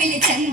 minutes and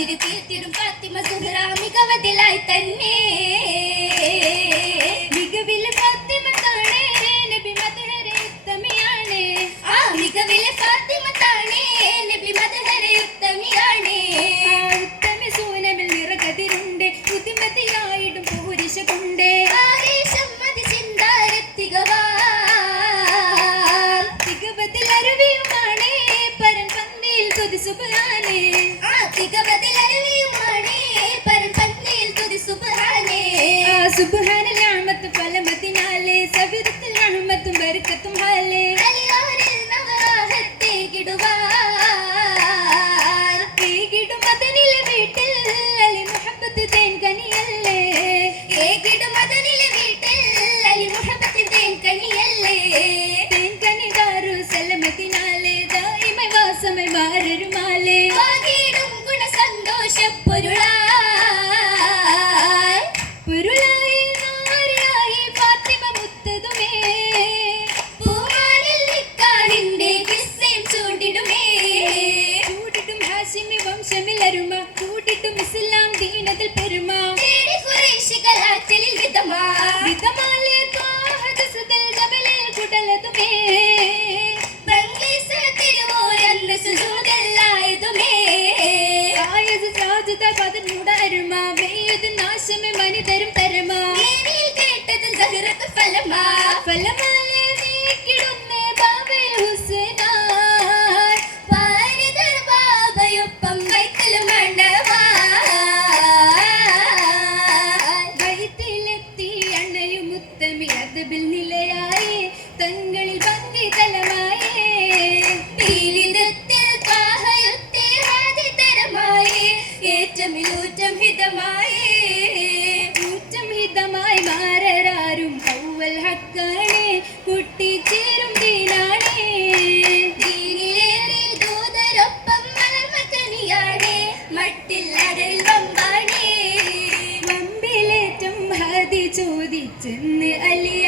അതിര് തീർത്തിടും ഫാത്തിമ സുഹറാമി കവതിലായി തന്നെ. സുബ്ഹാന നിഅമത്ത് ഫലമതിനാലെ സബിറത്തിൽ റഹ്മത്തും ബർക്കത്തും ഹാലെ. അലിയാരിൽ നവറാഹത്തെ കിടുവാർ ഏകിടും മദനിലെ വീട്ടിൽ അലി മുഹബത്ത് തേൻ കനിയല്ലേ. ഏകിടും മദനിലെ മട്ടിലടൽ വമ്പാണി. ചോദിച്ചെന്ന് അലി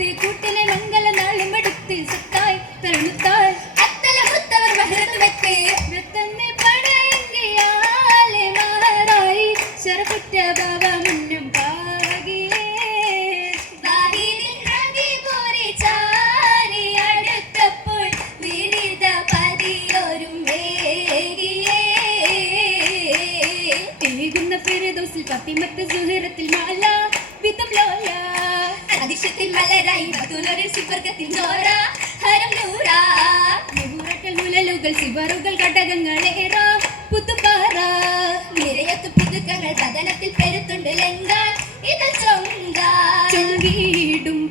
എടുത്ത് കൂട്ടിലെ മംഗള നാളും എടുത്ത് സത്തായി അത്തല മുത്തവർ മഹരത്ത് വെത്ത് വെത്തന്നെ പടയെങ്കിയാലെ മാറായി. ശരപുറ്റ ബാബ മുന്നം പത്തിമത്ത് സുഹൃത്തിൽ മാല കടലായി സിപ്പർക്കത്തിൻ ചോര ഹരം നൂറാ നൂറക്കൽ മുലലുകൾ സിബറുകൾ ഘടകങ്ങളേറോ പുതുപ്പാറ. നിരയത്ത് പുതുക്കങ്ങൾ കഥനത്തിൽ പെരുത്തുണ്ട് ലെങ്കാൻ ഇത് ചൊങ്കാടും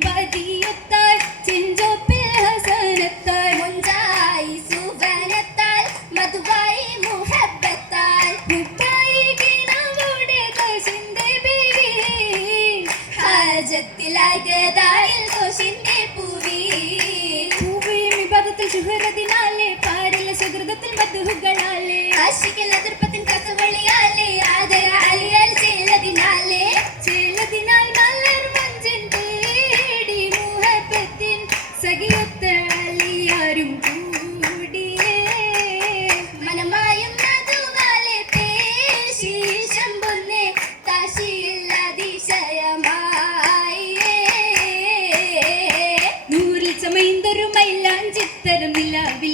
പതിയത്താൽ ചെഞ്ചോപ്പിൽ ഹസനത്താൽ. മുഞ്ചായി സുവനത്താൽ മധുവായി മുഹബ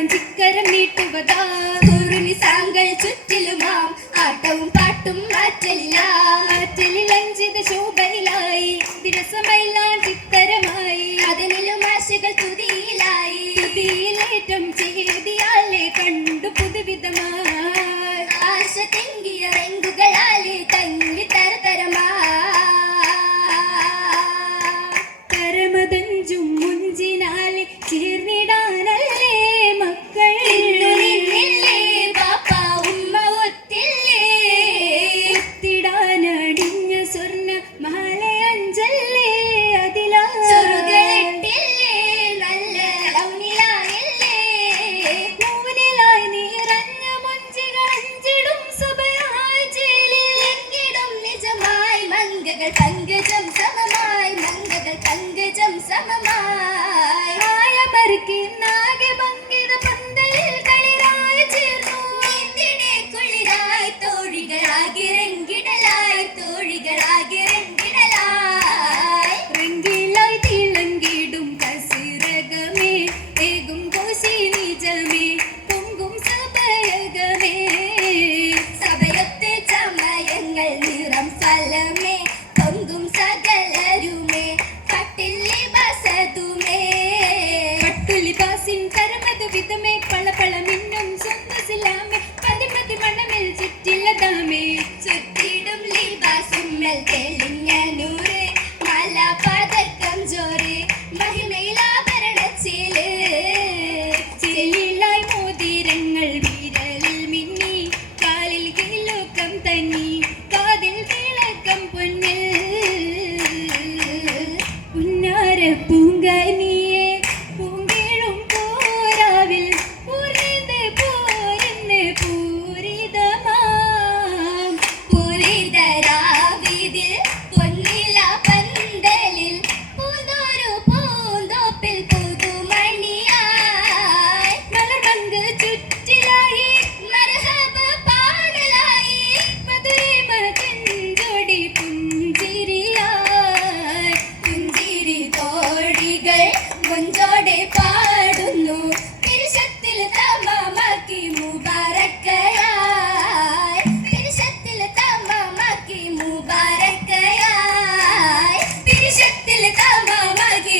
മൈലാഞ്ചിക്കരം നീട്ടുവതാ. കുറുനിസാങ്കൾ ചുറ്റിലുമാം. ആട്ടവും പാട്ടും മാറ്റില്ല ആറ്റലിലഞ്ചിത ശോഭയിലായി. ദിനസമൈലാഞ്ചിത്തരമായി അതിനിലും ആശകൾ തുതിയിലായി. തുതിയിലേറ്റം ചെയ്തിയാലേ കണ്ടു പുതുവിധമായി. ആശ തെങ്കിയ വെങ്കുകളാലെ തങ്ങി പങ്കജം സമമായി മങ്കകൾ തങ്കജം സമമായി. ആയ മറുക്കി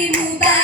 Ilmu.